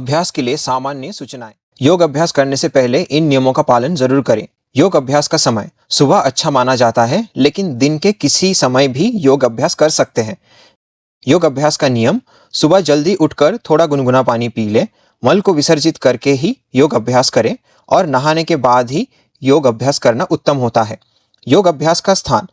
अभ्यास के लिए सामान्य सूचनाएं। योग अभ्यास करने से पहले इन नियमों का पालन जरूर करें। योग अभ्यास का समय सुबह अच्छा माना जाता है, लेकिन दिन के किसी समय भी योग अभ्यास कर सकते हैं। योग अभ्यास का नियम: सुबह जल्दी उठकर थोड़ा गुनगुना पानी पी लें, मल को विसर्जित करके ही योग अभ्यास करें और नहाने के बाद ही योग अभ्यास करना उत्तम होता है। योग अभ्यास का स्थान: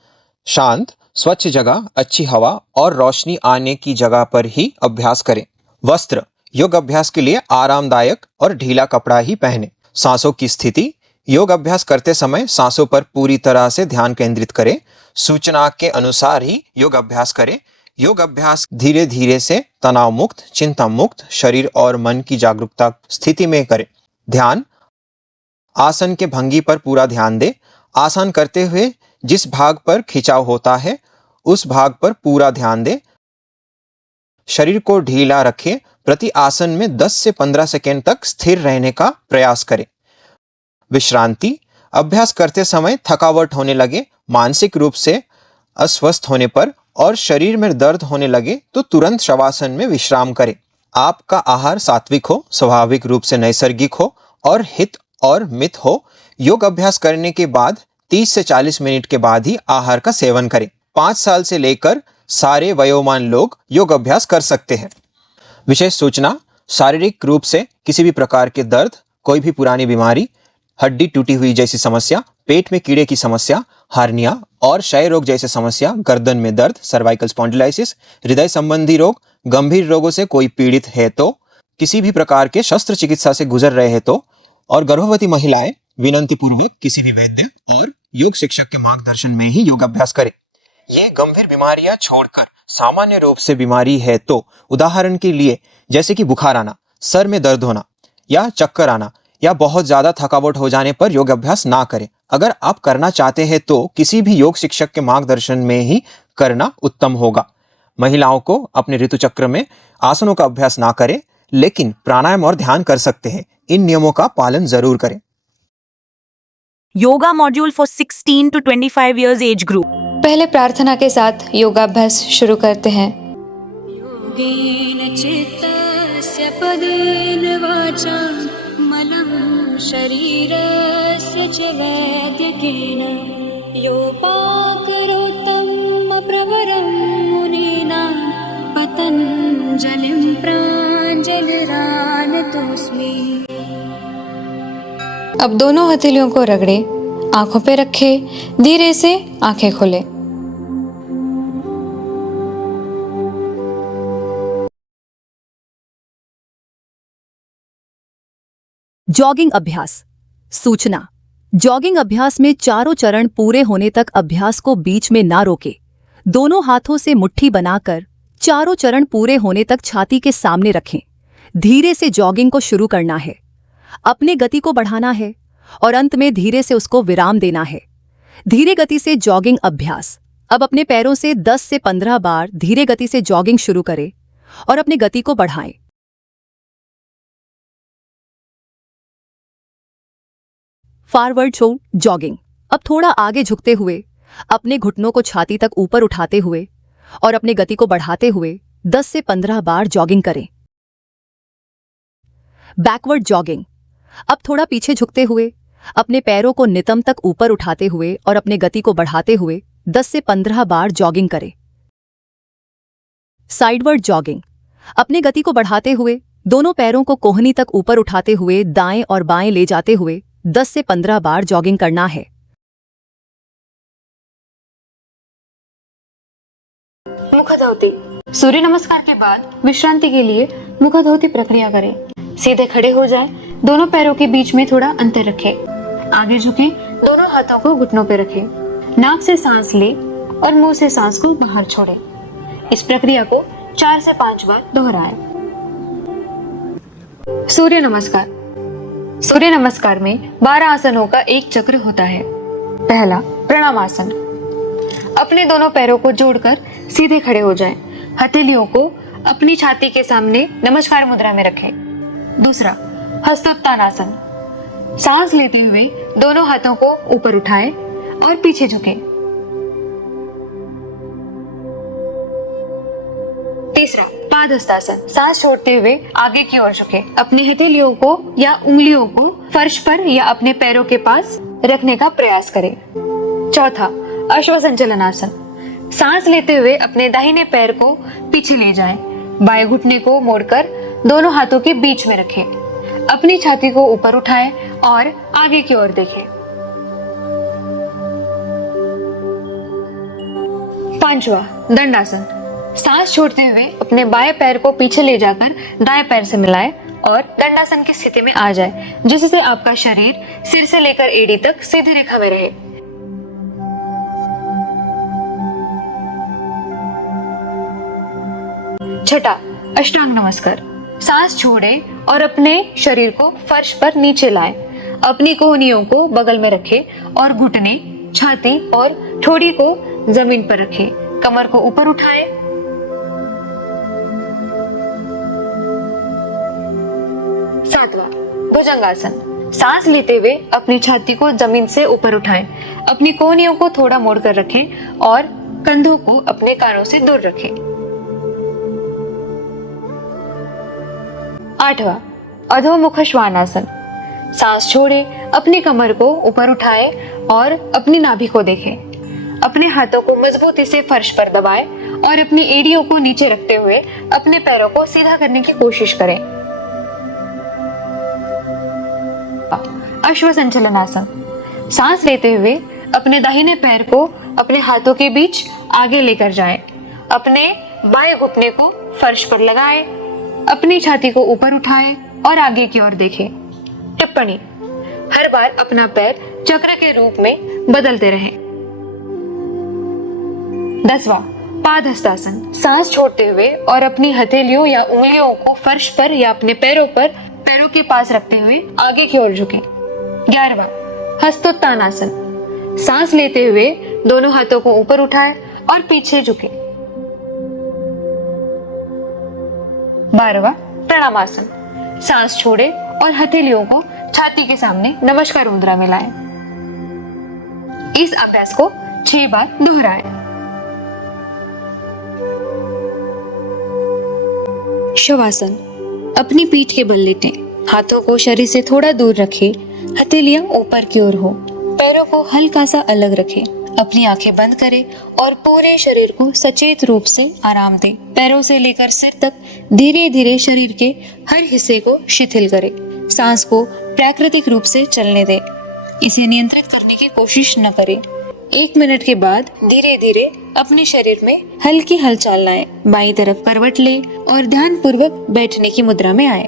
शांत, स्वच्छ जगह, अच्छी हवा और रोशनी आने की जगह पर ही अभ्यास करें। वस्त्र: योग अभ्यास के लिए आरामदायक और ढीला कपड़ा ही पहने। सांसों की स्थिति: योग अभ्यास करते समय सांसों पर पूरी तरह से ध्यान केंद्रित करें। सूचना के अनुसार ही योग अभ्यास करें। योग अभ्यास धीरे धीरे से तनाव मुक्त, चिंता मुक्त शरीर और मन की जागरूकता स्थिति में करें। ध्यान: आसन के भंगी पर पूरा ध्यान दें। आसन करते हुए जिस भाग पर खिंचाव होता है उस भाग पर पूरा ध्यान दें। शरीर को ढीला रखें। प्रति आसन में 10 से 15 सेकेंड तक स्थिर रहने का प्रयास करें। विश्रांति: अभ्यास करते समय थकावट होने लगे, मानसिक रूप से अस्वस्थ होने पर और शरीर में दर्द होने लगे तो तुरंत शवासन में विश्राम करें। आपका आहार सात्विक हो, स्वाभाविक रूप से नैसर्गिक हो और हित और मित हो। योग अभ्यास करने के बाद 30 से 40 मिनट के बाद ही आहार का सेवन करें। 5 साल से लेकर सारे वयोमान लोग योग अभ्यास कर सकते हैं। विशेष सूचना: शारीरिक रूप से किसी भी प्रकार के दर्द, कोई भी पुरानी बीमारी, हड्डी टूटी हुई जैसी समस्या, पेट में कीड़े की समस्या, हार्निया और क्षय रोग जैसे समस्या, गर्दन में दर्द, सर्वाइकल स्पॉन्डिलाइसिस, हृदय संबंधी रोग, गंभीर रोगों से कोई पीड़ित है तो, किसी भी प्रकार के शस्त्र चिकित्सा से गुजर रहे हैं तो, और गर्भवती महिलाएं विनती पूर्वक किसी भी वैद्य और योग शिक्षक के मार्गदर्शन में ही योग अभ्यास करें। ये गंभीर बीमारियां छोड़कर सामान्य रूप से बीमारी है तो, उदाहरण के लिए जैसे कि बुखार आना, सर में दर्द होना या चक्कर आना या बहुत ज्यादा थकावट हो जाने पर योग अभ्यास ना करें। अगर आप करना चाहते हैं तो किसी भी योग शिक्षक के मार्गदर्शन में ही करना उत्तम होगा। महिलाओं को अपने ऋतु चक्र में आसनों का अभ्यास ना करें, लेकिन प्राणायाम और ध्यान कर सकते हैं। इन नियमों का पालन जरूर करें। Yoga module for 16 to 25 years age group. पहले प्रार्थना के साथ योगाभ्यास शुरू करते हैं। योगेन चित्तस्य पदेन वाचा मलं शरीरस्य च वैद्यकेन योपाकरोत्तम प्रवरं मुनीना पतञ्जलिं प्राञ्जलिरानतोऽस्मि। अब दोनों हथेलियों को रगड़े, आंखों पे रखे, धीरे से आंखें खोले। जॉगिंग अभ्यास। सूचना: जॉगिंग अभ्यास में चारों चरण पूरे होने तक अभ्यास को बीच में ना रोके। दोनों हाथों से मुट्ठी बनाकर चारों चरण पूरे होने तक छाती के सामने रखें। धीरे से जॉगिंग को शुरू करना है। अपने गति को बढ़ाना है और अंत में धीरे से उसको विराम देना है। धीरे गति से जॉगिंग अभ्यास। अब अपने पैरों से 10 से 15 बार धीरे गति से जॉगिंग शुरू करें और अपनी गति को बढ़ाएं। Forward shoulder jogging. अब थोड़ा आगे झुकते हुए अपने घुटनों को छाती तक ऊपर उठाते हुए और अपनी गति को बढ़ाते हुए 10 से 15 बार जॉगिंग करें। Backward jogging. अब थोड़ा पीछे झुकते हुए अपने पैरों को नितंब तक ऊपर उठाते हुए और अपने गति को बढ़ाते हुए 10 से 15 बार जॉगिंग करें। Sideward jogging. अपने गति को बढ़ाते हुए दोनों पैरों को कोहनी तक ऊपर उठाते हुए दाएं और बाएं ले जाते हुए 10 से 15 बार जॉगिंग करना है। मुखधौती। सूर्य नमस्कार के बाद विश्रांति के लिए मुखधौती प्रक्रिया करें। सीधे खड़े हो जाएं, दोनों पैरों के बीच में थोड़ा अंतर रखें। आगे झुकें, दोनों हाथों को घुटनों पे रखें। नाक से सांस लें और मुंह से सांस को बाहर छोड़ें। इस प्रक्रिया को 4 से 5 बार दोहराएं। सूर्य नमस्कार। सूर्य नमस्कार में 12 आसनों का एक चक्र होता है। पहला प्रणामासन। अपने दोनों पैरों को जोड़कर सीधे खड़े हो जाएं। हथेलियों को अपनी छाती के सामने नमस्कार मुद्रा में रखें। दूसरा हस्तोत्तानासन। सांस लेते हुए दोनों हाथों को ऊपर उठाएं और पीछे झुकें। तीसरा पादहस्तासन, सांस छोड़ते हुए आगे की ओर झुके, अपनी हथेलियों को या उंगलियों को फर्श पर या अपने पैरों के पास रखने का प्रयास करें। चौथा, अश्वसंचलनासन, सांस लेते हुए अपने दाहिने पैर को पीछे ले जाएं, बाएं घुटने को मोड़कर दोनों हाथों के बीच में रखें, अपनी छाती को ऊपर उठाएं और आगे की ओर देखें। पांचवा, दंडासन, सांस छोड़ते हुए अपने बाएं पैर को पीछे ले जाकर दाएं पैर से मिलाएं और दंडासन की स्थिति में आ जाए, जिससे आपका शरीर सिर से लेकर एड़ी तक सीधी रेखा में रहे। छठा, अष्टांग नमस्कार, सांस छोड़े और अपने शरीर को फर्श पर नीचे लाएं, अपनी कोहनियों को बगल में रखें और घुटने, छाती और ठोड़ी को जमीन पर रखें, कमर को ऊपर उठाएं। सातवां, भुजंगासन, सांस लेते हुए अपनी छाती को जमीन से ऊपर उठाएं, अपनी कोहनियों को थोड़ा मोड़कर रखें और कंधों को अपने कानों से दूर रखें। आठवां, अधोमुख श्वानासन, सांस छोड़े, अपनी कमर को ऊपर उठाएं और अपनी नाभि को देखें, अपने हाथों को मजबूती से फर्श पर दबाएं और अपनी एड़ियों को नीचे रखते हुए अपने पैरों को सीधा करने की कोशिश करें। अश्वसंचलनासन, सांस लेते हुए अपने दाहिने पैर को अपने हाथों के बीच आगे लेकर जाएं, अपने बाएं घुटने को फर्श पर लगाएं, अपनी छाती को ऊपर उठाएं और आगे की ओर देखें। टिप्पणी, हर बार अपना पैर चक्र के रूप में बदलते रहें। 10वां, पादहस्तासन, सांस छोड़ते हुए और अपनी हथेलियों या उंगलियों को फर्श पर या अपने पैरों के पास रखते हुए आगे की ओर झुकें। 11वां, हस्तोत्तानासन, सांस लेते हुए दोनों हाथों को ऊपर उठाएं और पीछे झुकें। 12वां, प्रणामासन, सांस छोड़े और हथेलियों को छाती के सामने नमस्कार मुद्रा में लाएं। इस अभ्यास को 6 बार दोहराएं। शवासन, अपनी पीठ के बल लेटें, हाथों को शरीर से थोड़ा दूर रखें, हथेलियां ऊपर की ओर हो, पैरों को हल्का सा अलग रखें, अपनी आंखें बंद करें और पूरे शरीर को सचेत रूप से आराम दें। पैरों से लेकर सिर तक धीरे धीरे शरीर के हर हिस्से को शिथिल करें। सांस को प्राकृतिक रूप से चलने दें, इसे नियंत्रित करने की कोशिश न करें। 1 मिनट के बाद धीरे धीरे अपने शरीर में हल्की हलचल लाएं, बाईं तरफ करवट लें और ध्यानपूर्वक बैठने की मुद्रा में आए।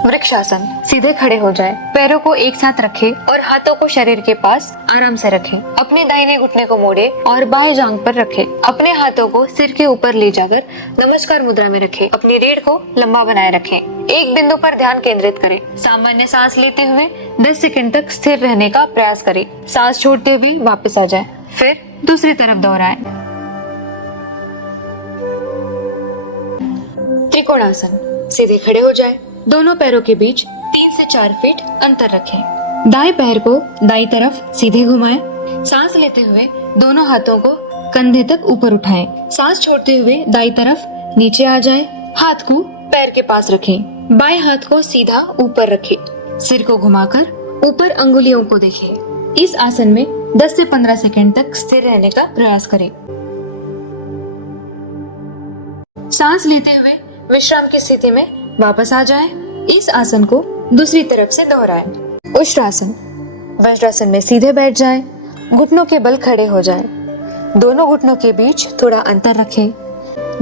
वृक्षासन, सीधे खड़े हो जाएं, पैरों को एक साथ रखें और हाथों को शरीर के पास आराम से रखें। अपने दाहिने घुटने को मोड़े और बाएं जांघ पर रखें। अपने हाथों को सिर के ऊपर ले जाकर नमस्कार मुद्रा में रखें। अपनी रीढ़ को लंबा बनाए रखें। एक बिंदु पर ध्यान केंद्रित करें। सामान्य सांस लेते हुए 10 सेकंड तक स्थिर रहने का प्रयास करें। सांस छोड़ते हुए वापस आ जाएं, फिर दूसरी तरफ दोहराएं। त्रिकोणासन, सीधे खड़े हो जाएं, दोनों पैरों के बीच 3 से 4 फीट अंतर रखें। दाएं पैर को दाईं तरफ सीधे घुमाएं। सांस लेते हुए दोनों हाथों को कंधे तक ऊपर उठाएं। सांस छोड़ते हुए दाईं तरफ नीचे आ जाएं। हाथ को पैर के पास रखें। बाएं हाथ को सीधा ऊपर रखें। सिर को घुमाकर ऊपर अंगुलियों को देखें। इस आसन में 10 से 15 सेकंड तक स्थिर रहने का प्रयास करें। सांस लेते हुए विश्राम की स्थिति में वापस आ जाएं। इस आसन को दूसरी तरफ से दोहराएं। उष्ट्रासन, वज्रासन में सीधे बैठ जाएं। घुटनों के बल खड़े हो जाएं। दोनों घुटनों के बीच थोड़ा अंतर रखें।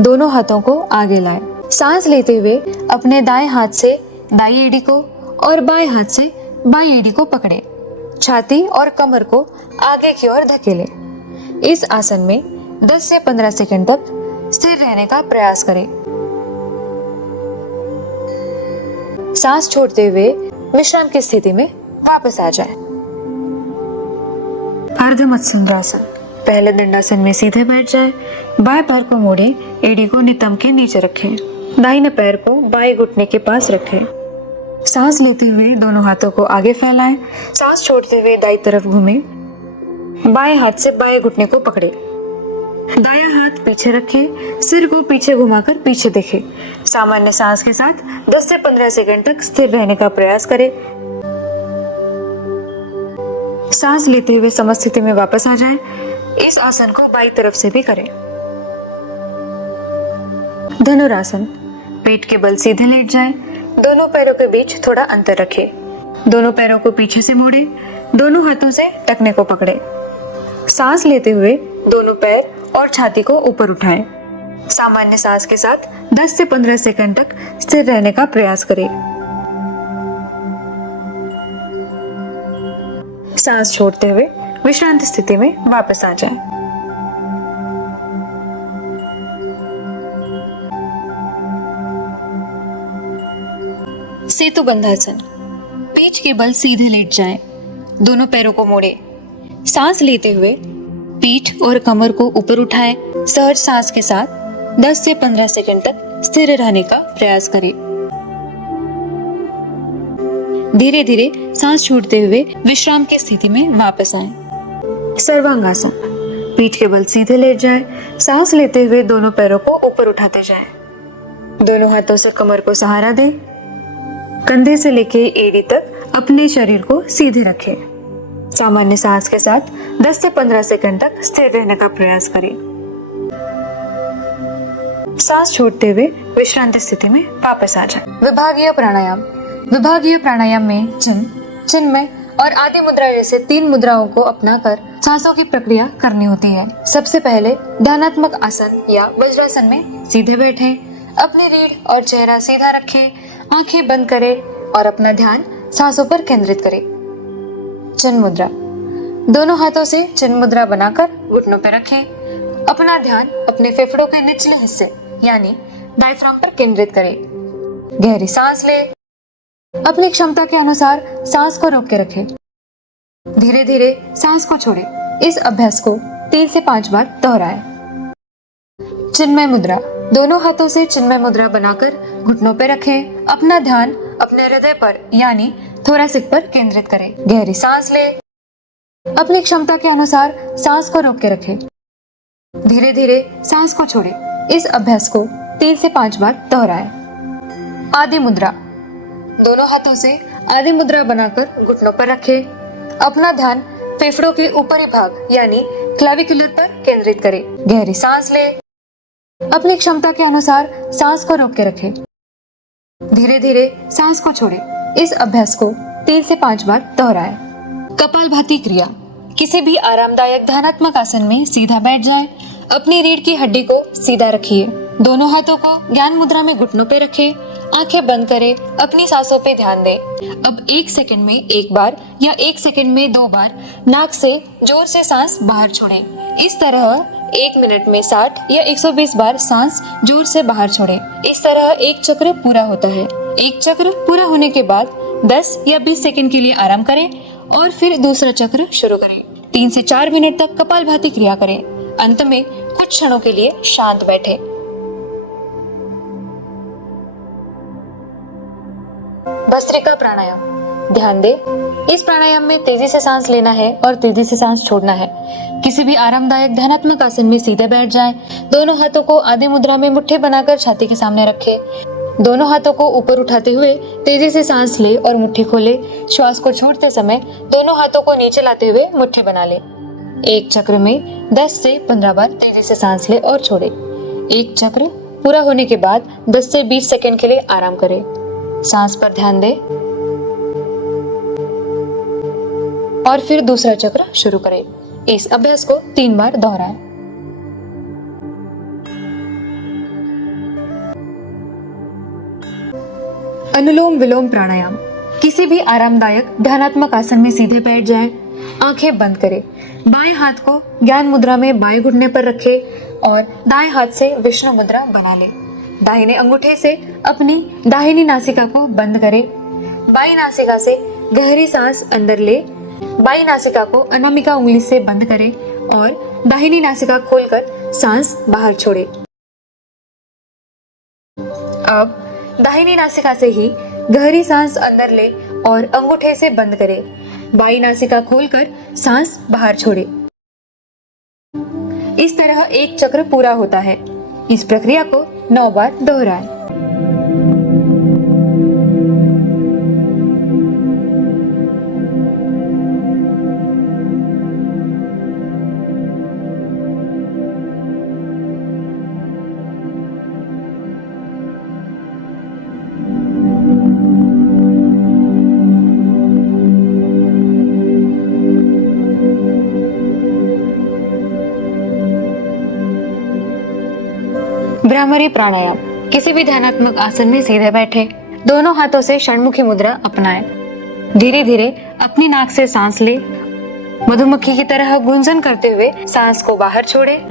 दोनों हाथों को आगे लाएं। सांस लेते हुए अपने दाएं हाथ से दाईं एड़ी को और बाएं हाथ से बाईं एड़ी को पकड़ें। छाती और कमर को आगे की ओर धकेलें। इस आसन में 10 से 15 सेकंड तक स्थिर रहने का प्रयास करें। सांस छोड़ते हुए विश्राम की स्थिति में वापस आ जाएं। अर्ध मत्स्येंद्रासन, पहले दंडासन में सीधे बैठ जाएं। बाएं पैर को मोड़ें, एड़ी को नितंब के नीचे रखें। दाहिने पैर को बाएं घुटने के पास रखें। सांस लेते हुए दोनों हाथों को आगे फैलाएं। सांस छोड़ते हुए दाईं तरफ घूमें। बाएं हाथ से बाएं घुटने को पकड़ें। दायां हाथ पीछे रखे, सिर को पीछे घुमाकर पीछे देखे। सामान्य सांस के साथ 10 से 15 सेकंड तक स्थिर रहने का प्रयास करें। सांस लेते हुए समस्थिति में वापस आ जाएं। इस आसन को बाईं तरफ से भी करें। धनुरासन। पेट के बल सीधे लेट जाएं। दोनों पैरों के बीच थोड़ा अंतर रखें। दोनों पैरों को पीछे से मोड़े, दोनों हाथों से टखने को पकड़े। सांस लेते हुए दोनों पैर और छाती को ऊपर उठाएं। सामान्य सांस के साथ 10 से 15 सेकंड तक स्थिर रहने का प्रयास करें। सांस छोड़ते हुए विश्रांत स्थिति में वापस आ जाएं। सेतु बंधासन। पेट के बल सीधे लेट जाएं। दोनों पैरों को मोड़े। सांस लेते हुए पीठ और कमर को ऊपर उठाएं। सहज सांस के साथ 10 से 15 सेकंड तक स्थिर रहने का प्रयास करें। धीरे धीरे सांस छोड़ते हुए विश्राम की स्थिति में वापस आएं। सर्वांगासन। पीठ के बल सीधे लेट जाएं। सांस लेते हुए दोनों पैरों को ऊपर उठाते जाएं। दोनों हाथों से कमर को सहारा दें। कंधे से लेके एड़ी तक अपने शरीर को सीधे रखें। सामान्य सांस के साथ 10 से 15 सेकंड तक स्थिर रहने का प्रयास करें। सांस छोड़ते हुए विश्रांत स्थिति में वापस आ जाएं। विभागीय प्राणायाम। विभागीय प्राणायाम में चिन्मय और आदि मुद्रा जैसे 3 मुद्राओं को अपनाकर सांसों की प्रक्रिया करनी होती है। सबसे पहले ध्यानात्मक आसन या वज्रासन में सीधे बैठें। अपनी रीढ़ और चेहरा सीधा रखें। आंखें बंद करें और अपना ध्यान सांसों पर केंद्रित करें। चिन्ह मुद्रा। दोनों हाथों से चिन्ह मुद्रा बनाकर घुटनों पर रखें। अपना ध्यान अपने फेफड़ों के निचले हिस्से यानी डायफ्राम पर केंद्रित करें। गहरी सांस लें। अपनी क्षमता के अनुसार सांस को रोक के रखें। धीरे धीरे सांस को छोड़ें। इस अभ्यास को 3 से 5 बार दोहराएं। चिन्मय मुद्रा। दोनों हाथों से चिन्मय मुद्रा बनाकर घुटनों पर रखें। अपना ध्यान अपने हृदय पर यानी थोरैसिक पर केंद्रित करें। गहरी सांस लें। अपनी क्षमता के अनुसार सांस को रोक के रखें। धीरे धीरे सांस को छोड़ें। इस अभ्यास को 3 से 5 बार दोहराएं। आदि मुद्रा। दोनों हाथों से आदि मुद्रा बनाकर घुटनों पर रखें। अपना ध्यान फेफड़ों के ऊपरी भाग यानी क्लेविकुलर पर केंद्रित करें। गहरी सांस लें। अपनी क्षमता के अनुसार सांस को रोक के रखें। धीरे धीरे सांस को छोड़ें। इस अभ्यास को 3 से 5 बार दोहराएं। कपालभाति क्रिया। किसी भी आरामदायक ध्यानात्मक आसन में सीधा बैठ जाएं। अपनी रीढ़ की हड्डी को सीधा रखिए। दोनों हाथों को ज्ञान मुद्रा में घुटनों पे रखें। आंखें बंद करें। अपनी सांसों पे ध्यान दें। अब 1 सेकंड में 1 बार या 1 सेकंड में 2 बार नाक से जोर से सांस बाहर छोड़ें। इस तरह 1 मिनट में 60 या 120 बार सांस जोर से बाहर छोड़ें। इस तरह एक चक्र पूरा होता है। एक चक्र पूरा होने के बाद 10 या 20 सेकंड के लिए आराम करें और फिर दूसरा चक्र शुरू करें। 3 से 4 मिनट तक कपालभाति क्रिया करें। अंत में कुछ क्षणों के लिए शांत बैठे। भस्त्रिका प्राणायाम। ध्यान दें, इस प्राणायाम में तेजी से सांस लेना है और तेजी से सांस छोड़ना है। किसी भी आरामदायक ध्यानात्मक आसन में सीधे बैठ जाएं। दोनों हाथों को आदि मुद्रा में मुट्ठी बनाकर छाती के सामने रखें। दोनों हाथों को ऊपर उठाते हुए तेजी से सांस ले और मुट्ठी खोले। श्वास को छोड़ते समय दोनों हाथों को नीचे लाते हुए मुट्ठी बना ले। एक चक्र में 10 से 15 बार तेजी से सांस ले और छोड़े। एक चक्र पूरा होने के बाद 10 से 20 सेकंड के लिए आराम करें। सांस पर ध्यान दें और फिर दूसरा चक्र शुरू करें। इस अभ्यास को 3 बार दोहराएं। अनुलोम विलोम प्राणायाम। किसी भी आरामदायक ध्यानात्मक आसन में सीधे बैठ जाएं। आंखें बंद करें। बाएं हाथ को ज्ञान मुद्रा में बाएं घुटने पर रखें और दाएं हाथ से विष्णु मुद्रा बना लें। दाहिने अंगूठे से अपनी दाहिनी नासिका को बंद करें। बाईं नासिका से गहरी सांस अंदर ले। बाईं नासिका को अनामिका उंगली से बंद करें और दाहिनी नासिका खोलकर सांस बाहर छोड़ें। अब दाहिनी नासिका से ही गहरी सांस अंदर ले और अंगूठे से बंद करें। बाईं नासिका खोलकर सांस बाहर छोड़ें। इस तरह एक चक्र पूरा होता है। इस प्रक्रिया को 9 बार दोहराएं। भ्रामरी प्राणायाम। किसी भी ध्यानात्मक आसन में सीधे बैठे, दोनों हाथों से षण्मुखी मुद्रा अपनाएं। धीरे धीरे अपनी नाक से सांस ले, मधुमक्खी की तरह गुंजन करते हुए सांस को बाहर छोड़े।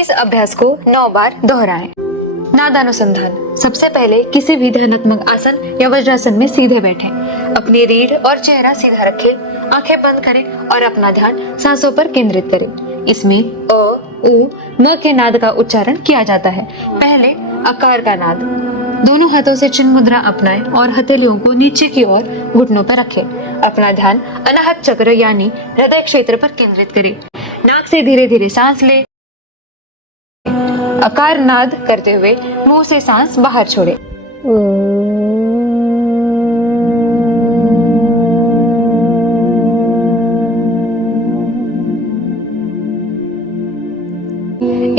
इस अभ्यास को 9 बार दोहराएं। नादानुसंधान। सबसे पहले किसी भी ध्यानात्मक आसन या वज्रासन में सीधे बैठें। अपनी रीढ़ और चेहरा सीधा रखें, आंखें बंद करें और अपना ध्यान सांसों पर केंद्रित करें। इसमें अ, उ, म के नाद का उच्चारण किया जाता है। पहले अकार का नाद। दोनों हाथों से चिन्ह मुद्रा अपनाएं और हथेलियों को नीचे की ओर घुटनों पर रखें। अपना ध्यान अनाहत चक्र यानी हृदय क्षेत्र पर केंद्रित करें। नाक से धीरे धीरे सांस ले। अकार नाद करते हुए मुंह से सांस बाहर छोड़े।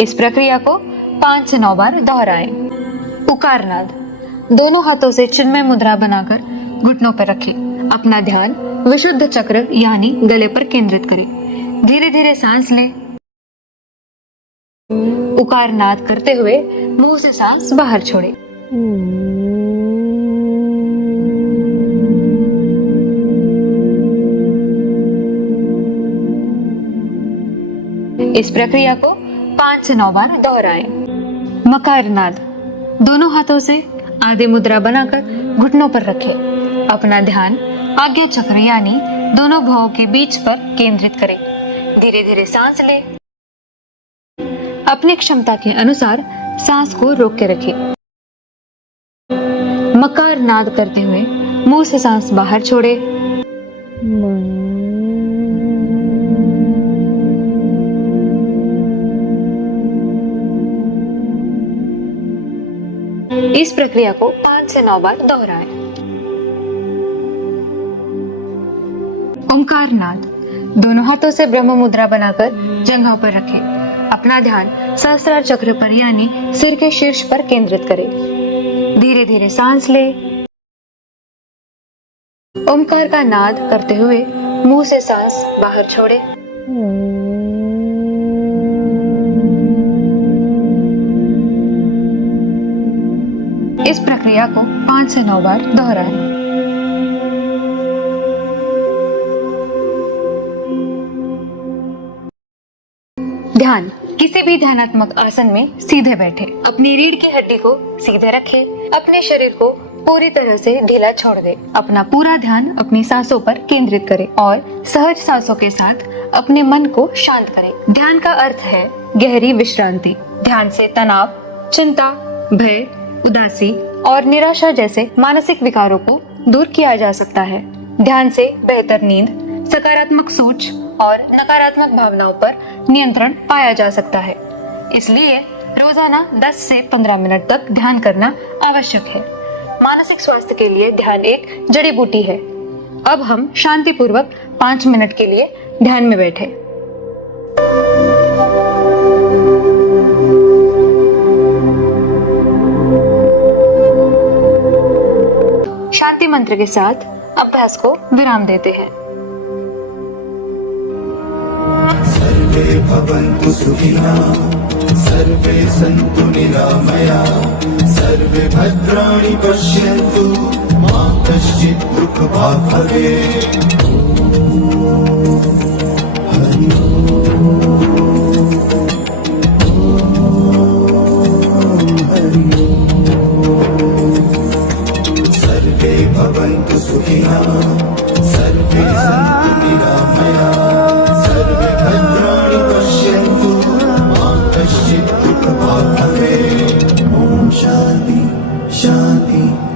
इस प्रक्रिया को 5 से 9 बार दोहराएं। उकार नाद। दोनों हाथों से चिन्मय मुद्रा बनाकर घुटनों पर रखें। अपना ध्यान विशुद्ध चक्र यानी गले पर केंद्रित करें। धीरे धीरे सांस लें। उकार नाद करते हुए मुंह से सांस बाहर छोड़े। इस प्रक्रिया को 5 से 9 बार दोहराएं। मकार नाद। दोनों हाथों से आधे मुद्रा बनाकर घुटनों पर रखें। अपना ध्यान आज्ञा चक्र यानी दोनों भौं के बीच पर केंद्रित करें। धीरे धीरे सांस लें। अपनी क्षमता के अनुसार सांस को रोक के रखें। मकार नाद करते हुए मुंह से सांस बाहर छोड़े। इस प्रक्रिया को 5 से 9 बार दोहराएं। ओंकार नाद। दोनों हाथों से ब्रह्म मुद्रा बनाकर जंघों पर रखें। अपना ध्यान सहस्त्रार चक्र पर यानी सिर के शीर्ष पर केंद्रित करें। धीरे धीरे सांस ले। ओंकार का नाद करते हुए मुंह से सांस बाहर छोड़े। इस प्रक्रिया को 5 से 9 बार दोहराएं। ध्यान। किसी भी ध्यानात्मक आसन में सीधे बैठे, अपनी रीढ़ की हड्डी को सीधे रखें। अपने शरीर को पूरी तरह से ढीला छोड़ दे। अपना पूरा ध्यान अपनी सांसों पर केंद्रित करें और सहज सांसों के साथ अपने मन को शांत करें। ध्यान का अर्थ है गहरी विश्रांति। ध्यान से तनाव, चिंता, भय, उदासी और निराशा जैसे मानसिक विकारों को दूर किया जा सकता है। ध्यान से बेहतर नींद, सकारात्मक सोच और नकारात्मक भावनाओं पर नियंत्रण पाया जा सकता है। इसलिए रोजाना 10 से 15 मिनट तक ध्यान करना आवश्यक है। मानसिक स्वास्थ्य के लिए ध्यान एक जड़ी बूटी है। अब हम शांतिपूर्वक 5 मिनट के लिए ध्यान में बैठे। शांति मंत्र के साथ अभ्यास को विराम देते हैं। सर्वे भवन्तु सुखिनः, सर्वे सन्तु निरामयाः, सर्वे भद्राणि पश्यन्तु, मा कश्चित् दुःखभाग् भवेत्। हरि ओम्, हरि ओम्। सर्वे भवन्तु सुखिनः, शांति